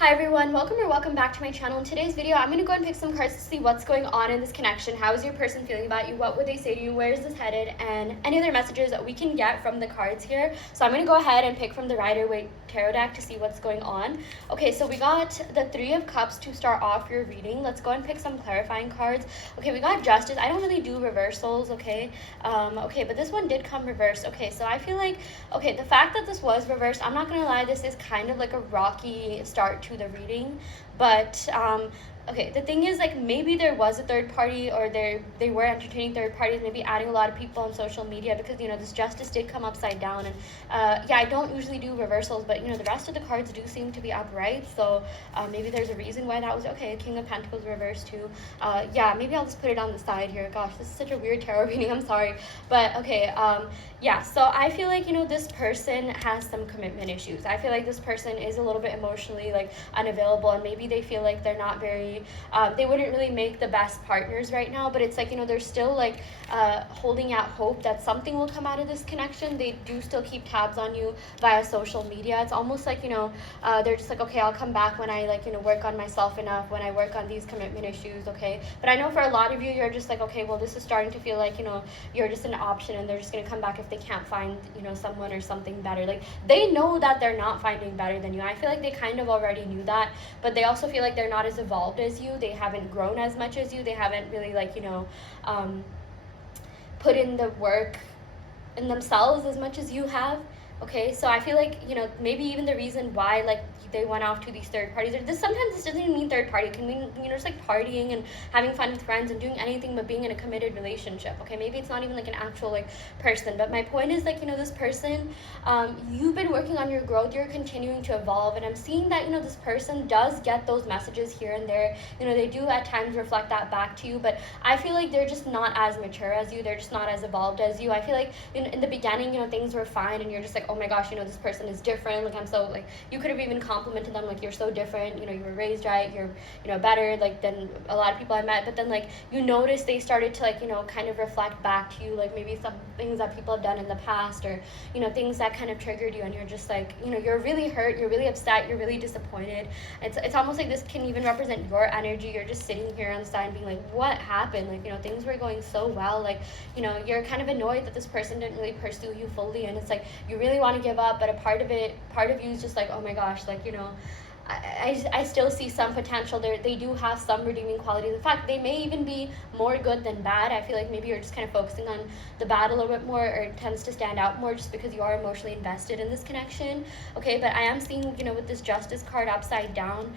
Hi everyone, welcome back to my channel. In today's video, I'm going to go and pick some cards to see what's going on in this connection. How is your person feeling about you? What would they say to you? Where is this headed? And any other messages that we can get from the cards here. So I'm going to go ahead and pick from the Rider-Waite Tarot deck to see what's going on. Okay, so we got the Three of Cups to start off your reading. Let's go and pick some clarifying cards. Okay, we got Justice. I don't really do reversals, okay? Okay, but this one did come reversed. Okay, so I feel like, okay, the fact that this was reversed, I'm not going to lie, this is kind of like a rocky start to the reading, but okay, the thing is, like, maybe there was a third party, or they were entertaining third parties, maybe adding a lot of people on social media, because, you know, this Justice did come upside down. And yeah, I don't usually do reversals, but, you know, the rest of the cards do seem to be upright, so maybe there's a reason why that was okay. King of Pentacles reversed too. Yeah, maybe I'll just put it on the side here. Gosh, this is such a weird tarot reading, I'm sorry. But okay, yeah, so I feel like, you know, this person has some commitment issues. I feel like this person is a little bit emotionally, like, unavailable, and maybe they feel like they're not very, they wouldn't really make the best partners right now, but it's like, you know, they're still like holding out hope that something will come out of this connection. They do still keep tabs on you via social media. It's almost like, you know, they're just like, okay, I'll come back when I, like, you know, work on myself enough, when I work on these commitment issues, okay? But I know for a lot of you, you're just like, okay, well, this is starting to feel like, you know, you're just an option, and they're just gonna come back if they can't find, you know, someone or something better. Like, they know that they're not finding better than you. I feel like they kind of already knew that, but they also feel like they're not as evolved as you. They haven't grown as much as you. They haven't really, like, you know, put in the work in themselves as much as you have. Okay, so I feel like, you know, maybe even the reason why, like, they went off to these third parties, or sometimes this doesn't even mean third party. It can mean, you know, just like partying and having fun with friends and doing anything but being in a committed relationship. Okay, maybe it's not even like an actual, like, person, but my point is, like, you know, this person, you've been working on your growth, you're continuing to evolve, and I'm seeing that, you know, this person does get those messages here and there. You know, they do at times reflect that back to you, but I feel like they're just not as mature as you. They're just not as evolved as you. I feel like in the beginning, you know, things were fine, and you're just like, oh my gosh, you know, this person is different. Like, I'm so, like, you could have even complimented them, like, you're so different, you know, you were raised right, you're, you know, better, like, than a lot of people I met. But then, like, you notice they started to, like, you know, kind of reflect back to you, like, maybe some things that people have done in the past, or, you know, things that kind of triggered you, and you're just like, you know, you're really hurt, you're really upset, you're really disappointed. It's almost like this can even represent your energy. You're just sitting here on the side and being like, what happened? Like, you know, things were going so well, like, you know, you're kind of annoyed that this person didn't really pursue you fully, and it's like you really want to give up, but a part of you is just like, oh my gosh, like, you know, I still see some potential there. They do have some redeeming qualities. In fact, they may even be more good than bad. I feel like maybe you're just kind of focusing on the bad a little bit more, or it tends to stand out more just because you are emotionally invested in this connection. Okay, but I am seeing, you know, with this Justice card upside down,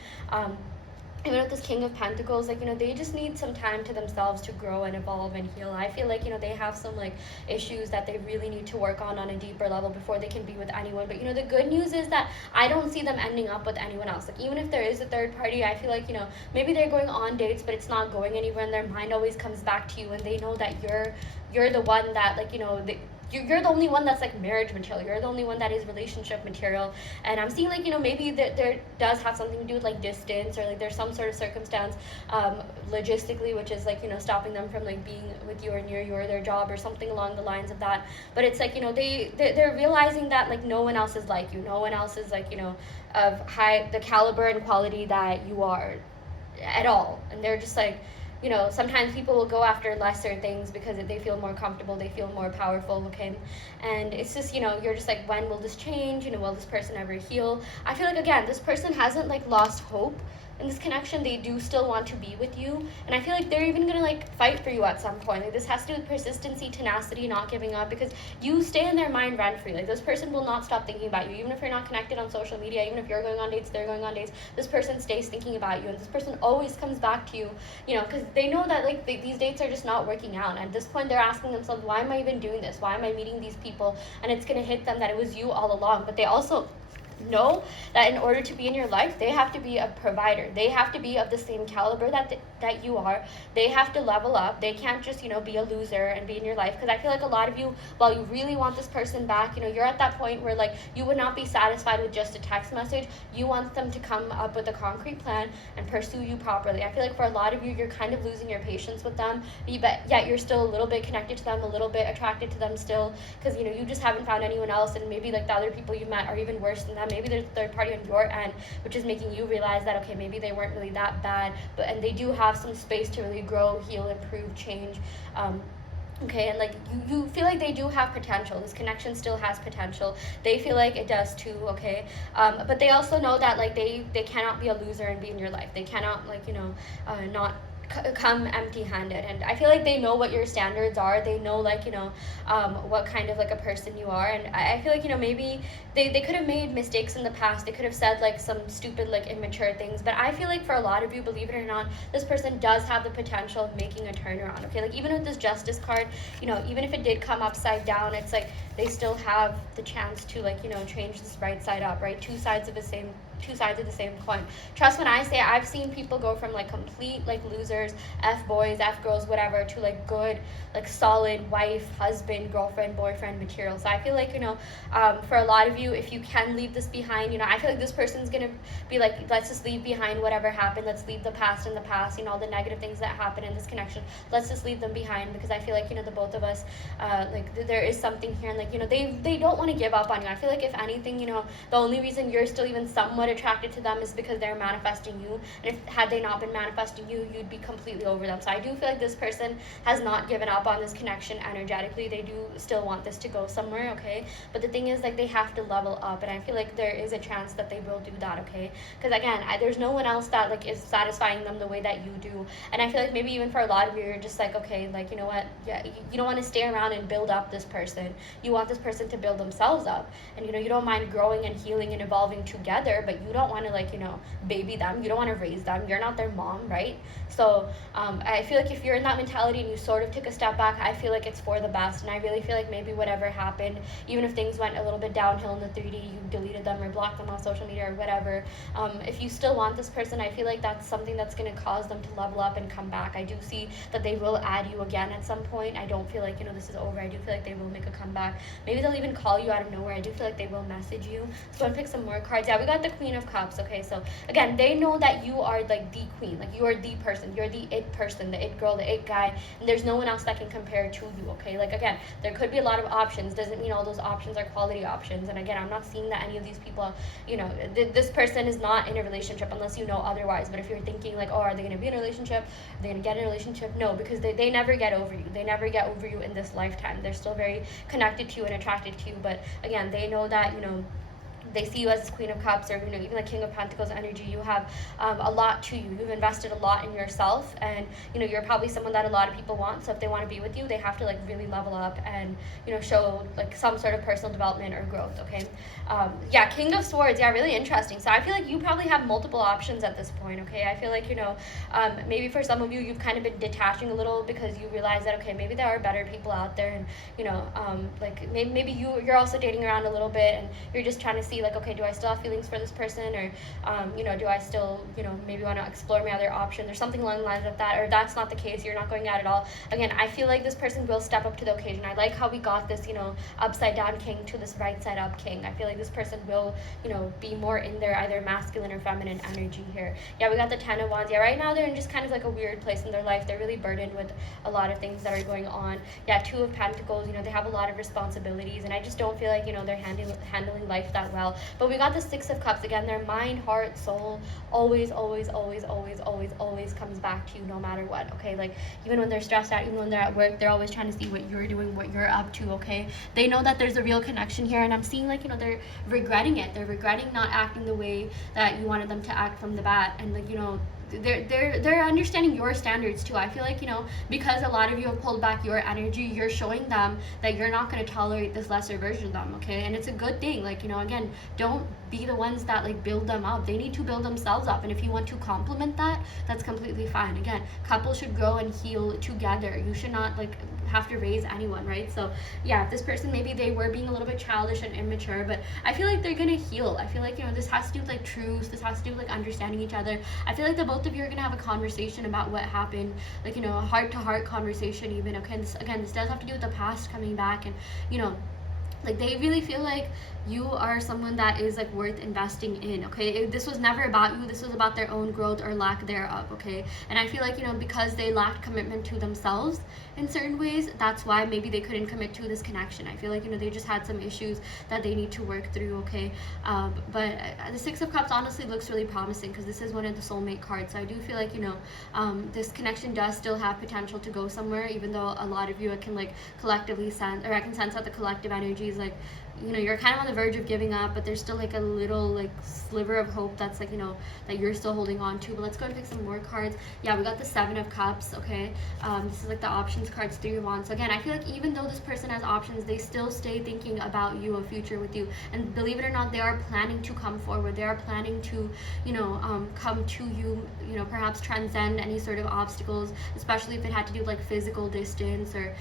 even with this King of Pentacles, like, you know, they just need some time to themselves to grow and evolve and heal. I feel like, you know, they have some, like, issues that they really need to work on a deeper level before they can be with anyone. But, you know, the good news is that I don't see them ending up with anyone else. Like, even if there is a third party, I feel like, you know, maybe they're going on dates, but it's not going anywhere, and their mind always comes back to you, and they know that you're the one that, like, you know, you're the only one that's, like, marriage material. You're the only one that is relationship material. And I'm seeing, like, you know, maybe there does have something to do with, like, distance, or, like, there's some sort of circumstance logistically, which is, like, you know, stopping them from, like, being with you or near you or their job or something along the lines of that. But it's like, you know, they're realizing that, like, no one else is like you. No one else is, like, you know, of the caliber and quality that you are at all. And they're just like, you know, sometimes people will go after lesser things because they feel more comfortable, they feel more powerful, okay? And it's just, you know, you're just like, when will this change? You know, will this person ever heal? I feel like, again, this person hasn't, like, lost hope in this connection. They do still want to be with you, and I feel like they're even gonna, like, fight for you at some point. Like, this has to do with persistency, tenacity, not giving up, because you stay in their mind rent-free. Like, this person will not stop thinking about you, even if you're not connected on social media, even if you're going on dates, they're going on dates, this person stays thinking about you, and this person always comes back to you, you know, because they know that, like, these dates are just not working out. And at this point, they're asking themselves, why am I even doing this? Why am I meeting these people? And it's gonna hit them that it was you all along. But they also know that in order to be in your life, they have to be a provider. They have to be of the same caliber that you are. They have to level up. They can't just, you know, be a loser and be in your life. Because I feel like a lot of you, while you really want this person back, you know, you're at that point where, like, you would not be satisfied with just a text message. You want them to come up with a concrete plan and pursue you properly. I feel like for a lot of you, you're kind of losing your patience with them, but yet you're still a little bit connected to them, a little bit attracted to them still, because, you know, you just haven't found anyone else, and maybe, like, the other people you met are even worse than them. maybe there's a third party on your end, which is making you realize that, okay, maybe they weren't really that bad, and they do have some space to really grow, heal, improve, change. Okay, and like you feel like they do have potential. This connection still has potential. They feel like it does too. Okay, but they also know that like they cannot be a loser and be in your life. They cannot like not come empty-handed. And I feel like they know what your standards are. They know like what kind of like a person you are. And I feel like maybe they could have made mistakes in the past. They could have said like some stupid like immature things, but I feel like for a lot of you, believe it or not, this person does have the potential of making a turnaround. Okay, like even with this Justice card, even if it did come upside down, it's like they still have the chance to like change this right side up, right? Two sides of the same coin. Trust when I say I've seen people go from like complete like losers, F boys, F girls, whatever, to like good, like solid wife, husband, girlfriend, boyfriend material. So I feel like for a lot of you, if you can leave this behind, I feel like this person's gonna be like, let's just leave behind whatever happened. Let's leave the past in the past. All the negative things that happen in this connection, let's just leave them behind, because I feel like the both of us like there is something here, and like they don't want to give up on you. I feel like if anything, the only reason you're still even somewhat attracted to them is because they're manifesting you, and if had they not been manifesting you, you'd be completely over them. So I do feel like this person has not given up on this connection energetically. They do still want this to go somewhere, okay? But the thing is, like, they have to level up, and I feel like there is a chance that they will do that, okay? Because again, there's no one else that like is satisfying them the way that you do. And I feel like maybe even for a lot of you, you're just like, okay, like, you know what, yeah, you don't want to stay around and build up this person. You want this person to build themselves up, and you don't mind growing and healing and evolving together, but you don't want to like baby them. You don't want to raise them. You're not their mom, right? So I feel like if you're in that mentality and you sort of took a step back, I feel like it's for the best. And I really feel like maybe whatever happened, even if things went a little bit downhill in the 3D, you deleted them or blocked them on social media or whatever, if you still want this person, I feel like that's something that's going to cause them to level up and come back. I do see that they will add you again at some point. I don't feel like this is over. I do feel like they will make a comeback. Maybe they'll even call you out of nowhere. I do feel like they will message you. So I'm gonna pick some more cards. Yeah, we got the Queen of Cups. Okay, so again, they know that you are like the queen, like you are the person, you're the it person, the it girl, the it guy, and there's no one else that can compare to you. Okay, like again, there could be a lot of options. Doesn't mean all those options are quality options. And again, I'm not seeing that any of these people, this person is not in a relationship unless you know otherwise. But if you're thinking like, oh, are they gonna be in a relationship? Are they gonna get in a relationship? No, because they never get over you. They never get over you in this lifetime. They're still very connected to you and attracted to you. But again, they know that they see you as Queen of Cups, or even like King of Pentacles energy. You have a lot to you. You've invested a lot in yourself, and you're probably someone that a lot of people want. So if they want to be with you, they have to like really level up and show like some sort of personal development or growth. Okay, yeah, King of Swords. Yeah, really interesting. So I feel like you probably have multiple options at this point. Okay, I feel like maybe for some of you, you've kind of been detaching a little because you realize that okay, maybe there are better people out there, and like maybe you're also dating around a little bit, and you're just trying to see like, okay, do I still have feelings for this person, or do I still maybe want to explore my other options or something along the lines of that? Or that's not the case, you're not going out at all. Again, I feel like this person will step up to the occasion. I like how we got this upside down king to this right side up king. I feel like this person will be more in their either masculine or feminine energy here. Yeah, we got the 10 of Wands. Yeah, right now they're in just kind of like a weird place in their life. They're really burdened with a lot of things that are going on. Yeah, 2 of Pentacles. They have a lot of responsibilities, and I just don't feel like they're handling life that well. But we got the 6 of Cups. Again, their mind, heart, soul always comes back to you no matter what. Okay, like even when they're stressed out, even when they're at work, they're always trying to see what you're doing, what you're up to. Okay, they know that there's a real connection here, and I'm seeing like they're regretting it. They're regretting not acting the way that you wanted them to act from the bat, and like they're understanding your standards too. I feel like because a lot of you have pulled back your energy, you're showing them that you're not going to tolerate this lesser version of them. Okay, and it's a good thing. Like again, don't be the ones that like build them up. They need to build themselves up, and if you want to compliment that, that's completely fine. Again, couples should grow and heal together. You should not like have to raise anyone, right? So yeah, if this person, maybe they were being a little bit childish and immature, but I feel like they're gonna heal. I feel like this has to do with like truth. This has to do with like understanding each other. I feel like the both of you are gonna have a conversation about what happened, like a heart-to-heart conversation even. Okay, this does have to do with the past coming back, and Like they really feel like you are someone that is like worth investing in, okay? This was never about you, this was about their own growth or lack thereof, okay? And I feel like, you know, because they lacked commitment to themselves in certain ways, that's why maybe they couldn't commit to this connection. I feel like, you know, they just had some issues that they need to work through, okay? But the Six of Cups honestly looks really promising because this is one of the soulmate cards. So I do feel like, you know, this connection does still have potential to go somewhere, even though a lot of you, I can like collectively sense, or I can sense that the collective energy is like, you know, you're kind of on the verge of giving up, but there's still like a little like sliver of hope that's like, you know, that you're still holding on to. But let's go and pick some more cards. Yeah, we got the Seven of Cups, okay? This is like the options cards, Three of Wands. So again, I feel like even though this person has options, they still stay thinking about you, a future with you. And believe it or not, they are planning to come forward. They are planning to, you know, come to you, you know, perhaps transcend any sort of obstacles, especially if it had to do with like physical distance or,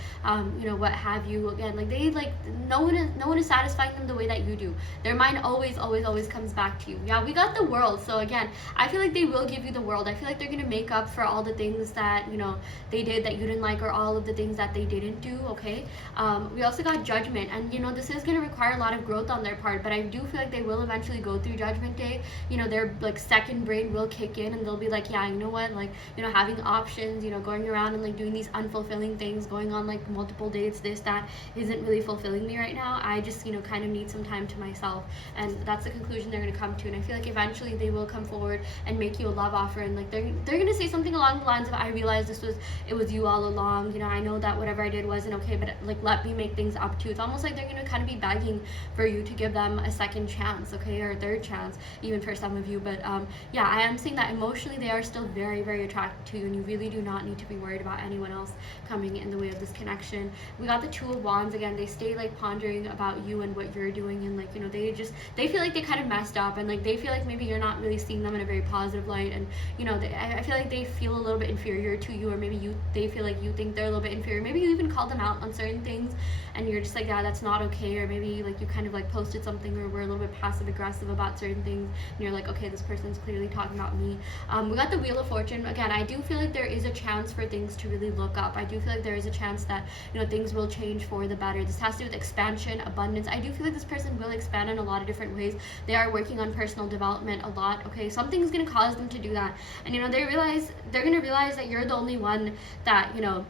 you know, what have you. Again, like they like, no one is satisfying them the way that you do. Their mind always comes back to you. Yeah, we got the World. So again, I feel like they will give you the world. I feel like they're gonna make up for all the things that, you know, they did that you didn't like, or all of the things that they didn't do, okay? We also got Judgment, and you know, this is gonna require a lot of growth on their part, but I do feel like they will eventually go through Judgment Day. You know, their like second brain will kick in and they'll be like, yeah, you know what, like, you know, having options, you know, going around and like doing these unfulfilling things, going on like multiple dates, this, that isn't really fulfilling me right now. I just, you know, kind of need some time to myself. And that's the conclusion they're going to come to. And I feel like eventually they will come forward and make you a love offer, and like they're going to say something along the lines of, I realized it was you all along, you know, I know that whatever I did wasn't okay, but like let me make things up to you. It's almost like they're going to kind of be begging for you to give them a second chance, okay, or a third chance even for some of you. But yeah, I am saying that emotionally they are still very attracted to you, and you really do not need to be worried about anyone else coming in the way of this connection. We got the Two of Wands. Again, they stay like pondering about you and what you're doing, and like, you know, they feel like they kind of messed up, and like they feel like maybe you're not really seeing them in a very positive light, and you know, I feel like they feel a little bit inferior to you, or maybe they feel like you think they're a little bit inferior. Maybe you even called them out on certain things and you're just like, yeah, that's not okay, or maybe like you kind of like posted something or were a little bit passive aggressive about certain things and you're like, okay, this person's clearly talking about me. We got the Wheel of Fortune. Again, I do feel like there is a chance for things to really look up. I do feel like there is a chance that, you know, things will change for the better. This has to do with expansion, abundance. I do feel like this person will expand in a lot of different ways. They are working on personal development a lot, okay? Something's gonna cause them to do that, and you know, they're gonna realize that you're the only one that, you know,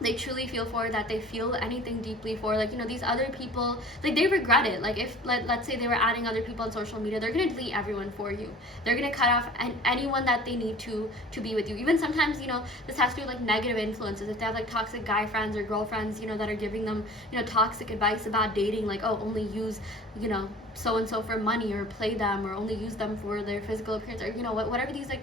they truly feel for, that they feel anything deeply for. Like, you know, these other people, like, they regret it. Like, if let's say they were adding other people on social media, they're gonna delete everyone for you. They're gonna cut off anyone that they need to be with you. Even sometimes, you know, this has to do with like negative influences. If they have like toxic guy friends or girlfriends, you know, that are giving them, you know, toxic advice about dating, like, oh, only use, you know, so and so for money, or play them, or only use them for their physical appearance, or you know, whatever these like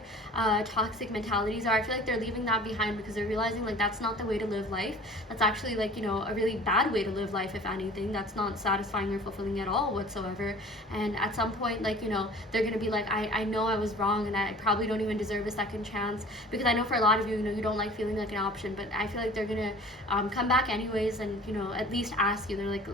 toxic mentalities are, I feel like they're leaving that behind because they're realizing like that's not the way to live life. That's actually like, you know, a really bad way to live life. If anything, that's not satisfying or fulfilling at all whatsoever. And at some point, like, you know, they're gonna be like, I know I was wrong and I probably don't even deserve a second chance, because I know for a lot of you, you know, you don't like feeling like an option, but I feel like they're gonna come back anyways and, you know, at least ask you. They're like,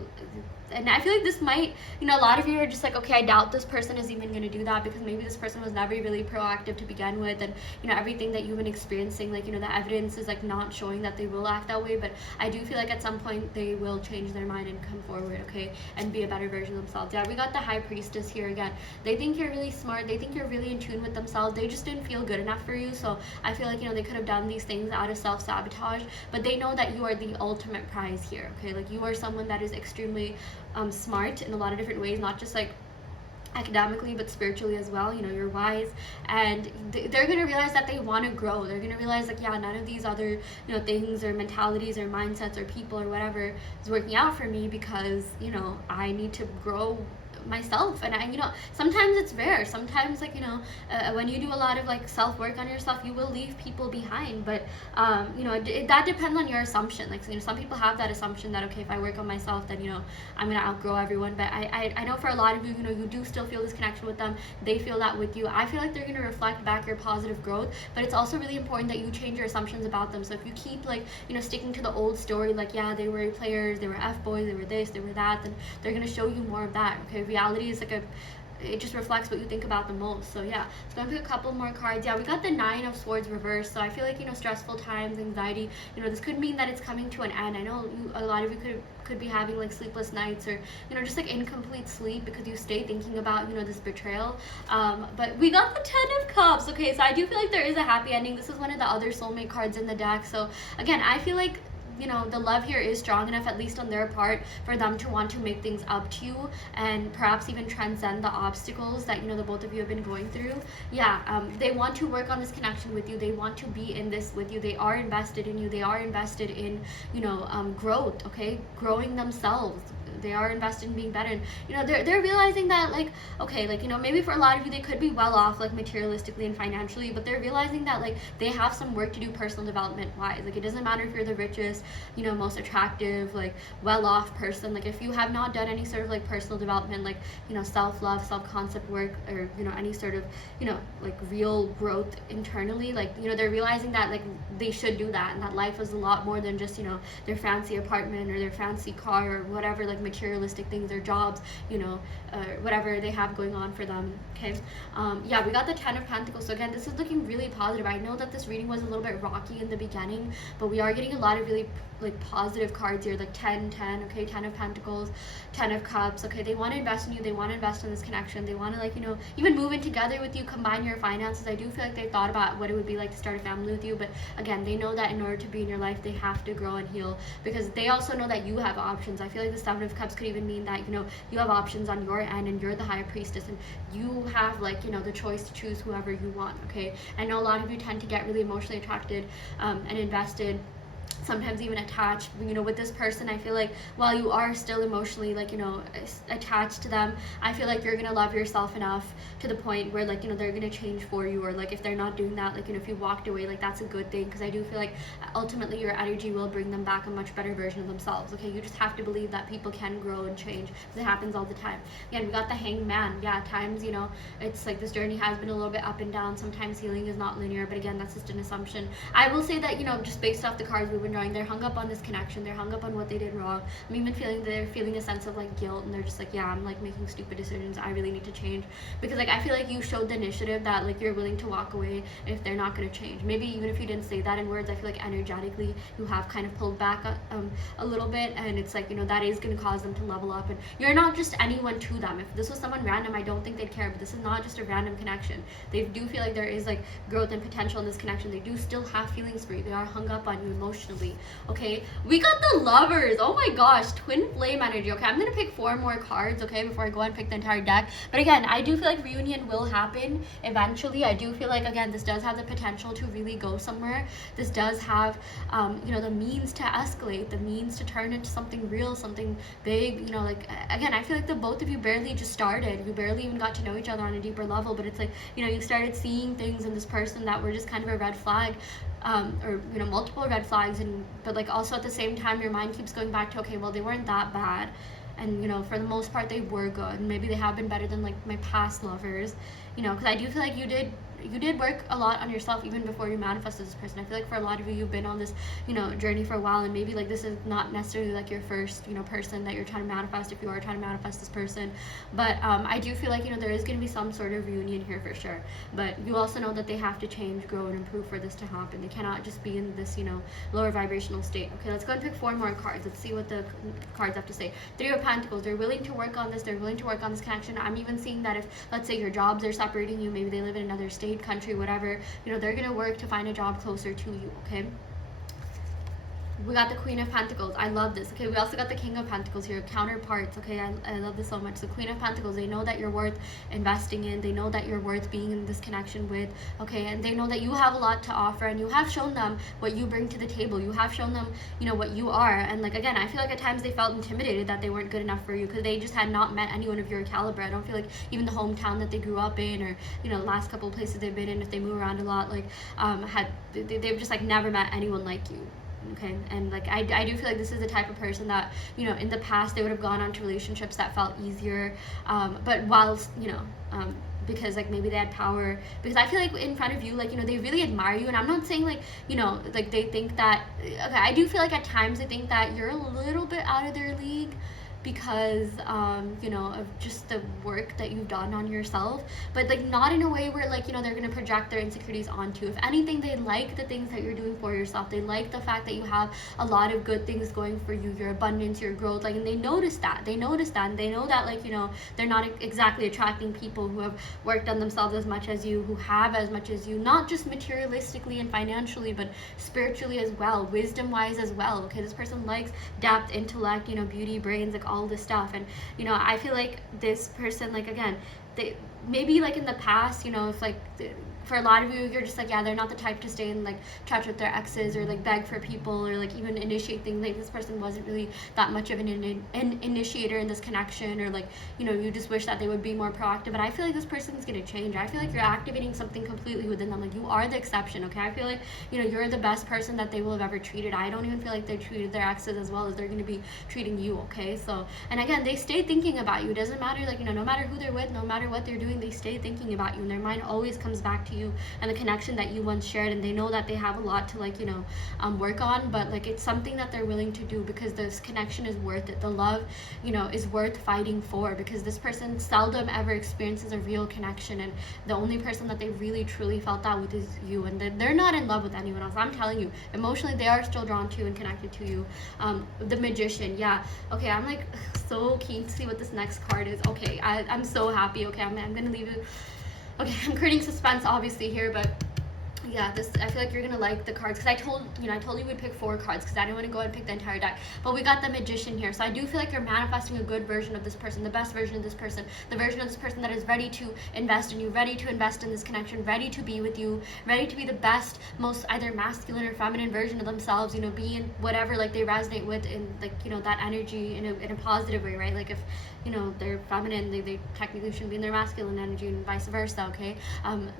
and I feel like this might, you know, a lot of you are just like, okay, I doubt this person is even going to do that, because maybe this person was never really proactive to begin with, and you know, everything that you've been experiencing, like, you know, the evidence is like not showing that they will act that way. But I do feel like at some point they will change their mind and come forward, okay, and be a better version of themselves. Yeah, we got the High Priestess here again. They think you're really smart, they think you're really in tune with themselves, they just didn't feel good enough for you. So I feel like, you know, they could have done these things out of self-sabotage, but they know that you are the ultimate prize here, okay? Like, you are someone that is extremely smart in a lot of different ways, not just like academically but spiritually as well. You know, you're wise, and they're gonna realize that they want to grow. They're gonna realize like, yeah, none of these other, you know, things or mentalities or mindsets or people or whatever is working out for me, because, you know, I need to grow myself. And I, you know, sometimes it's rare. Sometimes, like, you know, when you do a lot of like self-work on yourself, you will leave people behind. But you know, that depends on your assumption. Like, you know, some people have that assumption that, okay, if I work on myself, then, you know, I'm gonna outgrow everyone. But I know for a lot of you, you know, you do still feel this connection with them. They feel that with you. I feel like they're gonna reflect back your positive growth, but it's also really important that you change your assumptions about them. So if you keep, like, you know, sticking to the old story, like, yeah, they were players, they were F-boys, they were this, they were that, then they're gonna show you more of that, okay? Reality is like it just reflects what you think about the most. So yeah, let's go and pick a couple more cards. Yeah, we got the Nine of Swords reversed. So I feel like, you know, stressful times, anxiety, you know, this could mean that it's coming to an end. I know a lot of you could be having like sleepless nights, or, you know, just like incomplete sleep because you stay thinking about, you know, this betrayal. But we got the Ten of Cups. Okay, so I do feel like there is a happy ending. This is one of the other soulmate cards in the deck. So again, I feel like, you know, the love here is strong enough, at least on their part, for them to want to make things up to you and perhaps even transcend the obstacles that, you know, the both of you have been going through. Yeah, they want to work on this connection with you. They want to be in this with you. They are invested in you. They are invested in, you know, growth, okay, growing themselves. They are invested in being better, and, you know, they're realizing that, like, okay, like, you know, maybe for a lot of you they could be well off, like, materialistically and financially, but they're realizing that, like, they have some work to do personal development wise. Like, it doesn't matter if you're the richest, you know, most attractive, like, well off person. Like, if you have not done any sort of like personal development, like, you know, self-love, self-concept work, or, you know, any sort of, you know, like real growth internally, like, you know, they're realizing that, like, they should do that, and that life is a lot more than just, you know, their fancy apartment or their fancy car or whatever, like, materialistic things, their jobs, you know, whatever they have going on for them. Okay, yeah, we got the Ten of Pentacles. So again, this is looking really positive. I know that this reading was a little bit rocky in the beginning, but we are getting a lot of really like positive cards here, like 10, okay, Ten of Pentacles, Ten of Cups. Okay, they want to invest in you. They want to invest in this connection. They want to, like, you know, even move in together with you, combine your finances. I do feel like they thought about what it would be like to start a family with you, but again, they know that in order to be in your life, they have to grow and heal, because they also know that you have options. I feel like the Seven of Cups could even mean that, you know, you have options on your end, and you're the High Priestess, and you have, like, you know, the choice to choose whoever you want. Okay, I know a lot of you tend to get really emotionally attracted and invested, sometimes even attached, you know, with this person. I feel like while you are still emotionally, like, you know, attached to them, I feel like you're gonna love yourself enough to the point where, like, you know, they're gonna change for you, or like if they're not doing that, like, you know, if you walked away, like, that's a good thing, because I do feel like ultimately your energy will bring them back a much better version of themselves. Okay, you just have to believe that people can grow and change, because it happens all the time. Again, we got the Hanged Man. Yeah, at times, you know, it's like this journey has been a little bit up and down. Sometimes healing is not linear, but again, that's just an assumption. I will say that, you know, just based off the cards we've been drawing, they're hung up on this connection. They're hung up on what they did wrong. I'm even feeling they're feeling a sense of like guilt, and they're just like, yeah, I'm like making stupid decisions. I really need to change, because like I feel like you showed the initiative that like you're willing to walk away if they're not going to change. Maybe even if you didn't say that in words, I feel like energetically you have kind of pulled back a little bit, and it's like, you know, that is going to cause them to level up, and you're not just anyone to them. If this was someone random, I don't think they'd care, but this is not just a random connection. They do feel like there is like growth and potential in this connection. They do still have feelings for you. They are hung up on you emotionally. Okay, we got the Lovers. Oh my gosh, twin flame energy. Okay, I'm gonna pick 4 more cards, okay, before I go and pick the entire deck. But again, I do feel like reunion will happen eventually. I do feel like, again, this does have the potential to really go somewhere. This does have you know, the means to escalate, the means to turn into something real, something big. You know, like, again, I feel like the both of you barely just started. You barely even got to know each other on a deeper level, but it's like, you know, you started seeing things in this person that were just kind of a red flag, or, you know, multiple red flags, and but like also at the same time your mind keeps going back to, okay, well, they weren't that bad, and, you know, for the most part they were good, and maybe they have been better than like my past lovers, you know, because I do feel like you did work a lot on yourself even before you manifested this person. I feel like for a lot of you, you've been on this, you know, journey for a while, and maybe like this is not necessarily like your first, you know, person that you're trying to manifest, if you are trying to manifest this person. But I do feel like, you know, there is going to be some sort of reunion here for sure, but you also know that they have to change, grow, and improve for this to happen. They cannot just be in this, you know, lower vibrational state. Okay, let's go and pick 4 more cards. Let's see what the cards have to say. 3 of Pentacles. They're willing to work on this. They're willing to work on this connection. I'm even seeing that if, let's say, your jobs are separating you, maybe they live in another state, country, whatever, you know, they're gonna work to find a job closer to you. Okay, we got the Queen of Pentacles. I love this. Okay, we also got the King of Pentacles here, counterparts. Okay, I love this so much. The Queen of Pentacles, they know that you're worth investing in. They know that you're worth being in this connection with. Okay, and they know that you have a lot to offer, and you have shown them what you bring to the table. You have shown them, you know, what you are. And like, again, I feel like at times they felt intimidated that they weren't good enough for you, because they just had not met anyone of your caliber. I don't feel like even the hometown that they grew up in, or, you know, the last couple of places they've been in, if they move around a lot, like they've just like never met anyone like you. Okay, and like I do feel like this is the type of person that, you know, in the past they would have gone on to relationships that felt easier, but whilst, you know, because like maybe they had power, because I feel like in front of you, like, you know, they really admire you. And I'm not saying like, you know, like they think that, okay, I do feel like at times they think that you're a little bit out of their league, because you know, of just the work that you've done on yourself, but like not in a way where like, you know, they're gonna project their insecurities onto you. If anything, they like the things that you're doing for yourself. They like the fact that you have a lot of good things going for you, your abundance, your growth, like, and they notice that, and they know that, like, you know, they're not exactly attracting people who have worked on themselves as much as you, who have as much as you, not just materialistically and financially, but spiritually as well, wisdom wise as well. Okay, this person likes depth, intellect, you know, beauty, brains, like all this stuff. And you know, I feel like this person, like, again, they maybe like in the past, you know, if like for a lot of you, you're just like, yeah, they're not the type to stay in like touch with their exes or like beg for people or like even initiate things. Like this person wasn't really that much of an initiator in this connection, or like, you know, you just wish that they would be more proactive. But I feel like this person's gonna change. I feel like you're activating something completely within them. Like you are the exception, okay? I feel like, you know, you're the best person that they will have ever treated. I don't even feel like they treated their exes as well as they're gonna be treating you, okay? So, and again, they stay thinking about you. It doesn't matter, like, you know, no matter who they're with, no matter what they're doing, they stay thinking about you, and their mind always comes back to you and the connection that you once shared. And they know that they have a lot to, like, you know, work on, but like it's something that they're willing to do because this connection is worth it. The love, you know, is worth fighting for, because this person seldom ever experiences a real connection, and the only person that they really truly felt that with is you. And they're not in love with anyone else. I'm telling you, emotionally they are still drawn to you and connected to you. The Magician, yeah, okay, I'm like so keen to see what this next card is. Okay, I'm so happy. Okay, I'm gonna leave it. Okay, I'm creating suspense obviously here, but yeah, this, I feel like you're gonna like the cards, because I told you we'd pick 4 cards because I didn't want to go and pick the entire deck, but we got the Magician here. So I do feel like you're manifesting a good version of this person, the best version of this person, the version of this person that is ready to invest in you, ready to invest in this connection, ready to be with you, ready to be the best, most either masculine or feminine version of themselves, you know, be in whatever like they resonate with, in like, you know, that energy in a positive way, right? Like if, you know, they're feminine, they technically shouldn't be in their masculine energy, and vice versa, okay?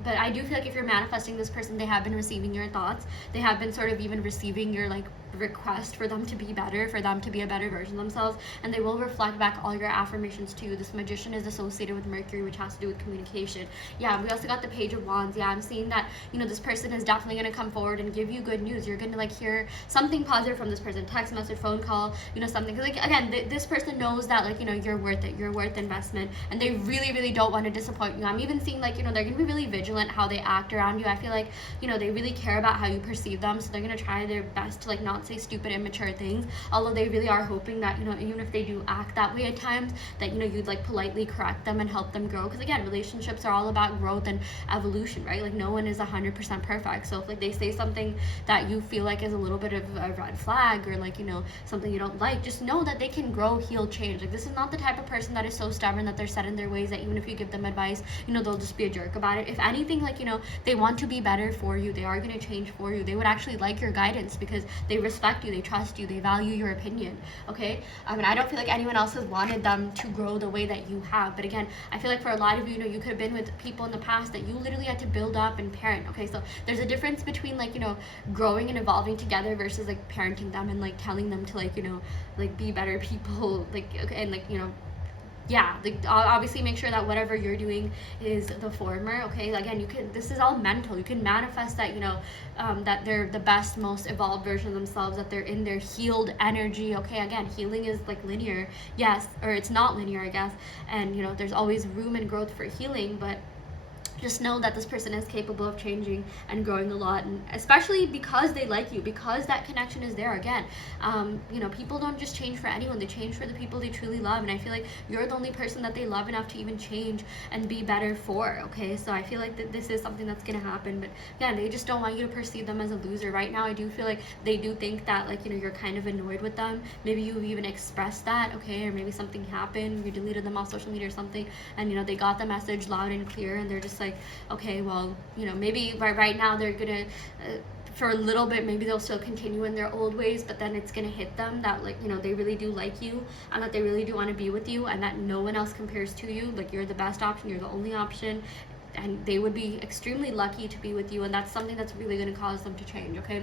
But I do feel like if you're manifesting this person, they have been receiving your thoughts. They have been sort of even receiving your like request for them to be better, for them to be a better version of themselves, and they will reflect back all your affirmations to you. This Magician is associated with Mercury, which has to do with communication. Yeah, we also got the Page of Wands. Yeah, I'm seeing that, you know, this person is definitely going to come forward and give you good news. You're going to like hear something positive from this person, text message, phone call, you know, something. Because like again, this person knows that, like, you know, you're worth it, you're worth investment, and they really, really don't want to disappoint you. I'm even seeing, like, you know, they're going to be really vigilant how they act around you. I feel like, you know, they really care about how you perceive them, so they're going to try their best to like not say stupid, immature things, although they really are hoping that, you know, even if they do act that way at times, that, you know, you'd like politely correct them and help them grow. Because again, relationships are all about growth and evolution, right? Like no one is 100% perfect. So if like they say something that you feel like is a little bit of a red flag, or like, you know, something you don't like, just know that they can grow, heal, change. Like this is not the type of person that is so stubborn that they're set in their ways that even if you give them advice, you know, they'll just be a jerk about it. If anything, like, you know, they want to be better for you, they are going to change for you, they would actually like your guidance because they respect you, they trust you, they value your opinion, okay? And I don't feel like anyone else has wanted them to grow the way that you have. But again, I feel like for a lot of you, you know, you could have been with people in the past that you literally had to build up and parent, okay? So there's a difference between like, you know, growing and evolving together versus like parenting them and like telling them to like, you know, like be better people, like, okay, and like, you know, yeah, like obviously make sure that whatever you're doing is the former, okay? Again, you can, this is all mental. You can manifest that, you know, that they're the best, most evolved version of themselves, that they're in their healed energy, okay? Again, healing is like linear, yes, or it's not linear, I guess, and you know, there's always room and growth for healing, but just know that this person is capable of changing and growing a lot, and especially because they like you, because that connection is there. Again, you know, people don't just change for anyone, they change for the people they truly love, and I feel like you're the only person that they love enough to even change and be better for, okay? So I feel like that this is something that's gonna happen, but yeah, they just don't want you to perceive them as a loser. Right now, I do feel like they do think that, like, you know, you're kind of annoyed with them. Maybe you even expressed that, okay? Or maybe something happened, you deleted them off social media or something, and you know, they got the message loud and clear, and they're just like, okay, well, you know, maybe right now they're gonna for a little bit, maybe they'll still continue in their old ways, but then it's gonna hit them that, like, you know, they really do like you, and that they really do want to be with you, and that no one else compares to you. Like, you're the best option, you're the only option, and they would be extremely lucky to be with you, and that's something that's really going to cause them to change, okay?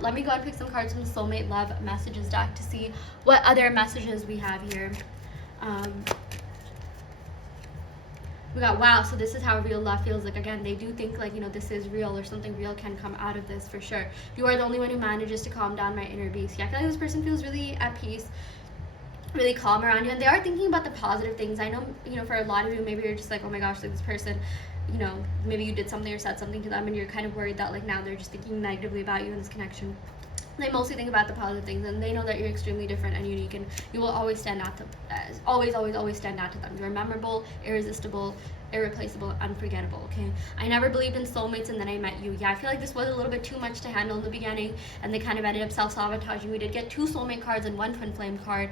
Let me go and pick some cards from the Soulmate Love Messages deck to see what other messages we have here. We got, wow, so this is how real love feels. Like, again, they do think, like, you know, this is real, or something real can come out of this for sure. You are the only one who manages to calm down my inner beast. Yeah, I feel like this person feels really at peace. really calm around you, and they are thinking about the positive things. I know, you know, for a lot of you, maybe you're just like, oh my gosh, like this person, you know, maybe you did something or said something to them and you're kind of worried that like now they're just thinking negatively about you in this connection. They mostly think about the positive things, and they know that you're extremely different and unique, and you will always stand out to always stand out to them. You're memorable, irresistible, irreplaceable, unforgettable. Okay, I never believed in soulmates, and then I met you. Yeah, I feel like this was a little bit too much to handle in the beginning, and they kind of ended up self-sabotaging. We did get 2 soulmate cards and 1 twin flame card.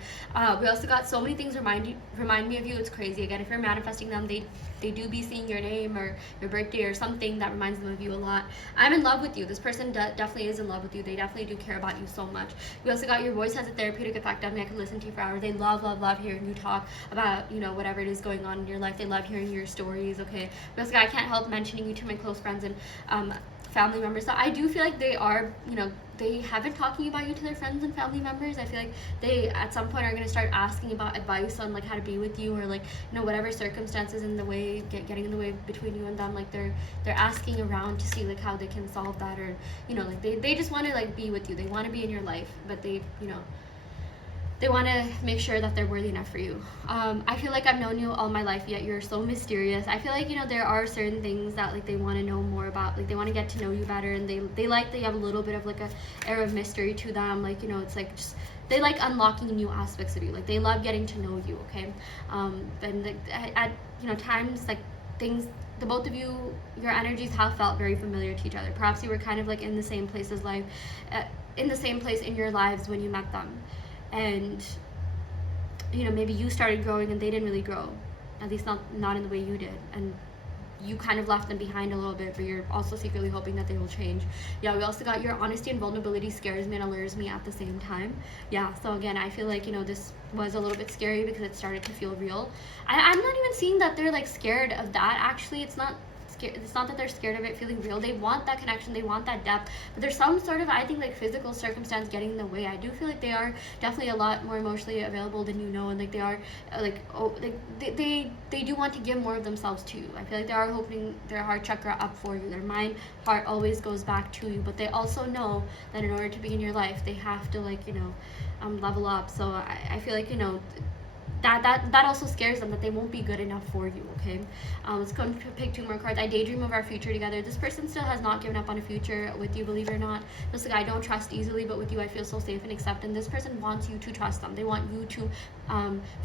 We also got so many things remind me of you. It's crazy. Again, if you're manifesting them, they do be seeing your name or your birthday or something that reminds them of you a lot. I'm in love with you. This person definitely is in love with you. They definitely do care about you so much. We also got your voice has a therapeutic effect on me. I can listen to you for hours. They love hearing you talk about, you know, whatever it is going on in your life. They love hearing your stories. Okay. We also got, I can't help mentioning you to my close friends and family members. So I do feel like they are, you know, they have been talking about you to their friends and family members. I feel like they at some point are going to start asking about advice on like how to be with you, or like, you know, whatever circumstances in the way getting in the way between you and them, like they're asking around to see like how they can solve that, or, you know, like they just want to like be with you. They want to be in your life, but they, you know, they want to make sure that they're worthy enough for you. I feel like I've known you all my life, yet you're so mysterious. I feel like, you know, there are certain things that like they want to know more about. Like they want to get to know you better, and they like that you have a little bit of like a air of mystery to them. Like, you know, it's like just they like unlocking new aspects of you. Like they love getting to know you. Okay, and like, at you know times like things. The both of you, your energies have felt very familiar to each other. Perhaps you were kind of like in the same place as life, in the same place in your lives when you met them. And, you know, maybe you started growing and they didn't really grow, at least not in the way you did, and you kind of left them behind a little bit, but you're also secretly hoping that they will change. Yeah, we also got your honesty and vulnerability scares me and allures me at the same time. Yeah, so again, I feel like, you know, this was a little bit scary because it started to feel real. I'm not even seeing that they're like scared of that. Actually, it's not that they're scared of it feeling real. They want that connection, they want that depth, but there's some sort of, I think, like physical circumstance getting in the way. I do feel like they are definitely a lot more emotionally available than you know, and like they are like, oh, like they do want to give more of themselves to you. I feel like they are opening their heart chakra up for you. Their mind heart always goes back to you, but they also know that in order to be in your life they have to, like, you know, level up. So I feel like, you know, that also scares them, that they won't be good enough for you. Okay, let's go and pick 2 more cards. I daydream of our future together. This person still has not given up on a future with you, believe it or not. Just like, I don't trust easily, but with you I feel so safe and accepted. And this person wants you to trust them. They want you to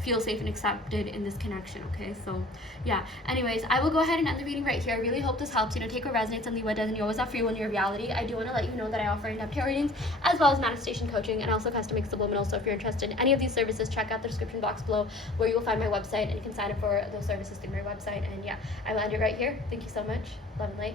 feel safe and accepted in this connection. Okay, so yeah, anyways, I will go ahead and end the reading right here. I really hope this helps. You know, take what resonates and leave what doesn't. You always have free will in your reality. I do want to let you know that I offer in-depth tarot readings as well as manifestation coaching, and also custom subliminal. So if you're interested in any of these services, check out the description box below where you will find my website, and you can sign up for those services through my website. And yeah, I will end it right here. Thank you so much. Love and light.